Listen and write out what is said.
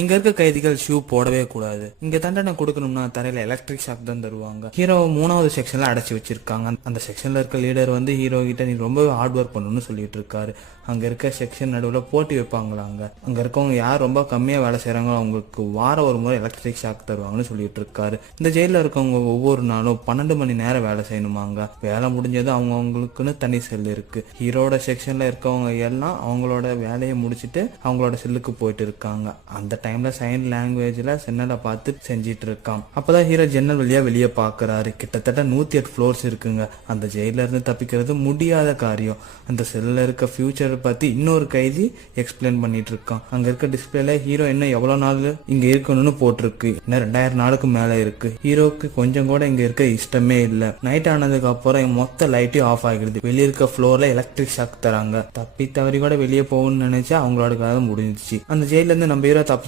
இங்க இருக்க கைதிகள் ஷூ போடவே கூடாது. இங்க தண்டனை கொடுக்கணும்னா தரையில எலக்ட்ரிக் ஷாக் தான் தருவாங்க. ஹீரோ 3வது செக்ஷன்ல அடைச்சு வச்சிருக்காங்க. அந்த செக்ஷன்ல இருக்க லீடர் வந்து ஹீரோ கிட்ட நீ ரொம்ப ஹார்ட் ஒர்க் பண்ணணும்னு சொல்லிட்டு இருக்காரு. அங்க இருக்க செக்ஷன் நடுவில் போட்டி வைப்பாங்களாங்க. அங்க இருக்கவங்க யார் ரொம்ப கம்மியா வேலை செய்யறாங்களோ அவங்களுக்கு வாரம் ஒரு முறை எலக்ட்ரிக் ஷாக் தருவாங்கன்னு சொல்லிட்டு இருக்காரு. இந்த ஜெயில இருக்கவங்க ஒவ்வொரு நாளும் 12 மணி நேரம் வேலை செய்யணுமாங்க. வேலை முடிஞ்சது அவங்களுக்குன்னு தனி செல் இருக்கு. ஹீரோட செக்ஷன்ல இருக்கவங்க எல்லாம் அவங்களோட வேலையை முடிச்சுட்டு அவங்களோட செல்லுக்கு போயிட்டு இருக்காங்க. அந்த டைம்ல சைன் லாங்குவேஜ்ல சென்னலை பார்த்து செஞ்சிட்டு இருக்கான். அப்பதான் ஹீரோ ஜன்னல் வழியா வெளியே பாக்குறாரு. கிட்டத்தட்ட 108 ஃப்ளோர்ஸ் இருக்குங்க. அந்த ஜெயில இருந்து தப்பிக்கிறது முடியாத காரியம். அந்த செல்ல இருக்க ஃபியூச்சர் பத்தி இன்னொரு கைதி எக்ஸ்பிளைன் பண்ணிட்டு இருக்கான். அங்க இருக்க டிஸ்பிளேல ஹீரோ இன்னும் எவ்வளவு நாள் இங்க இருக்கணும்னு போட்டிருக்கு. இன்னும் 2000 நாளுக்கு மேல இருக்கு. ஹீரோக்கு கொஞ்சம் கூட இங்க இருக்க இஷ்டமே இல்ல. நைட் ஆனதுக்கு அப்புறம் மொத்த லைட்டும் ஆஃப் ஆகிடுது. வெளியே இருக்க ஃப்ளோர்ல எலக்ட்ரிக் ஷாக் தராங்க. தப்பி தவறி கூட வெளியே போகணும்னு நினைச்சா அவங்களோட கதை முடிஞ்சிச்சு. அந்த ஜெயில இருந்து நம்ம ஹீரோ தப்பி